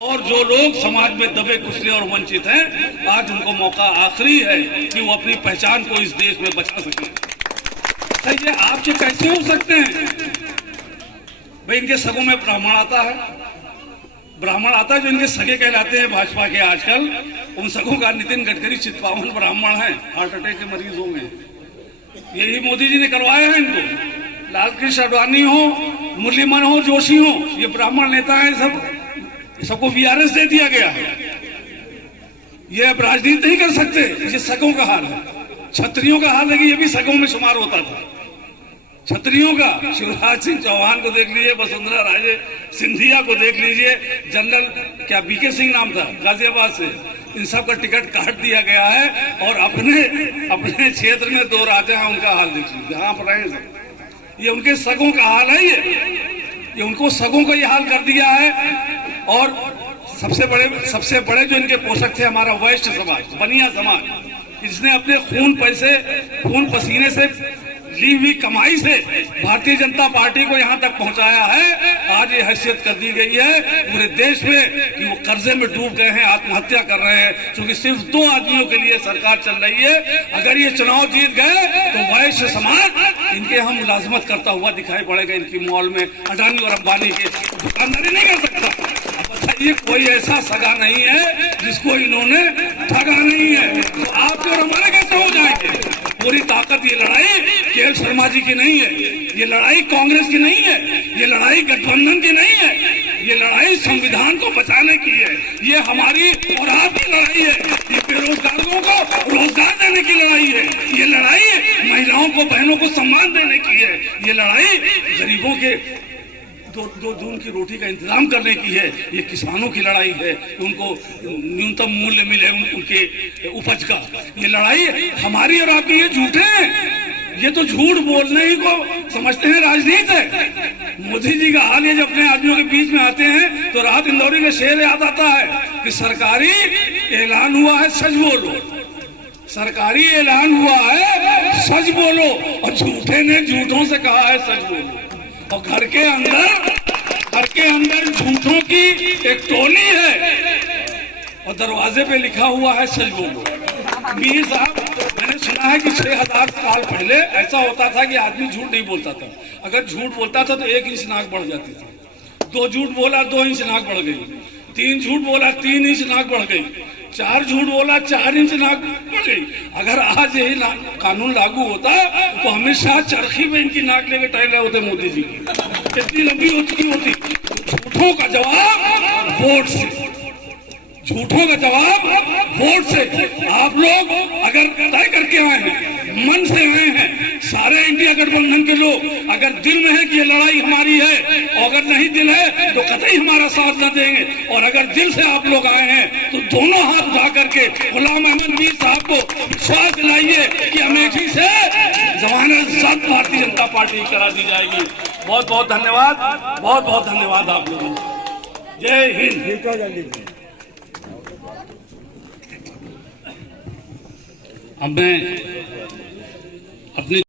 और जो लोग समाज में दबे कुचले और वंचित हैं, आज उनको मौका आखिरी है कि वो अपनी पहचान को इस देश में बचा सके। ये आपके कैसे हो सकते हैं? भाई इनके सगों में ब्राह्मण आता है, जो इनके सगे कहलाते हैं भाजपा के आजकल, उन सगों का नितिन गडकरी चितपावन ब्राह्मण है, हार्ट अटैक के मरीज होंगे। यही मोदी जी ने करवाया है इनको। लाल कृष्ण आडवाणी हो, मुरलीधरन हो, जोशी हो, ये ब्राह्मण नेता है, सबको वीआरएस दे दिया गया है। ये अब राजनीति नहीं कर सकते। ये सगों का हाल है। छत्रियों का हाल है कि ये भी सगों में शुमार होता था। छत्रियों का शिवराज सिंह चौहान को देख लीजिए, वसुंधरा राजे सिंधिया को देख लीजिए, जनरल क्या बीके सिंह नाम था गाजियाबाद से, इन सब का टिकट काट दिया गया है। और अपने क्षेत्र में दो राजा हैं, उनका हाल देख लीजिए, जहां पर रहे सब। ये उनके सगों का हाल है। ये उनको सगों का ये हाल कर दिया है। और सबसे बड़े जो इनके पोषक थे हमारा वैश्य समाज, बनिया समाज, इसने अपने खून पसीने से ली हुई कमाई से भारतीय जनता पार्टी को यहां तक पहुंचाया है। आज ये हैसियत कर दी गई है पूरे देश में कि वो कर्जे में डूब गए हैं, आत्महत्या कर रहे हैं, क्योंकि सिर्फ दो आदमियों के लिए सरकार चल रही है। अगर ये चुनाव जीत गए तो वैश्य समाज इनके यहाँ मुलाजमत करता हुआ दिखाई पड़ेगा। इनकी मॉल में अडानी और अंबानी के दुकानदारी नहीं कर सकता। ये कोई ऐसा सगा नहीं है जिसको इन्होंने ठगा नहीं है। तो आपके और हमारे कैसे हो जाएंगे? पूरी ताकत ये लड़ाई केएल शर्मा जी की नहीं है, ये लड़ाई कांग्रेस की नहीं है, ये लड़ाई गठबंधन की नहीं है, ये लड़ाई संविधान को बचाने की है। ये हमारी और आपकी लड़ाई है। ये बेरोजगारों को रोजगार देने की लड़ाई है। ये लड़ाई महिलाओं को, बहनों को सम्मान देने की है। ये लड़ाई गरीबों के दो जून की रोटी का इंतजाम करने की है। ये किसानों की लड़ाई है, उनको न्यूनतम मूल्य मिले उनके उपज का। ये लड़ाई हमारी और आपकी। ये झूठे हैं, ये तो झूठ बोलने ही को समझते हैं राजनीति है। मोदी जी का हाल ये जब अपने आदमियों के बीच में आते हैं तो राहत इंदौरी का शेर याद आता है कि सरकारी ऐलान हुआ है, सच बोलो। सरकारी ऐलान हुआ है, सच बोलो। और झूठे ने झूठों से कहा है सच बोलो। और घर के अंदर झूठों की एक टोली है और दरवाजे पे लिखा हुआ है सच बोलो। मीर साहब, मैंने सुना है कि 6000 साल पहले ऐसा होता था कि आदमी झूठ नहीं बोलता था। अगर झूठ बोलता था तो 1 इंच नाक बढ़ जाती थी। 2 झूठ बोला 2 इंच नाक बढ़ गई। 3 झूठ बोला 3 इंच नाक बढ़ गई। 4 झूठ बोला 4 इंच नाक बढ़ गई। अगर आज यही कानून लागू होता तो हमेशा चरखी में इनकी नाक लेके टहल रहे होते मोदी जी की। कितनी लंबी होती। झूठों का जवाब वोट से, झूठों का जवाब वोट से। आप लोग अगर तय करके आए हैं, मन से आए हैं, सारे इंडिया गठबंधन के लोग, अगर दिल में है कि ये लड़ाई हमारी है, और अगर नहीं दिल है तो कतई हमारा साथ न देंगे। और अगर दिल से आप लोग आए हैं तो दोनों हाथ उठा करके गुलाम अहमद मीर साहब को विश्वास दिलाइए कि अमेठी से जमानत जब्त भारतीय जनता पार्टी करा दी जाएगी। बहुत बहुत धन्यवाद, बहुत बहुत धन्यवाद आप लोगों को। जय हिंद। अब मैं अपनी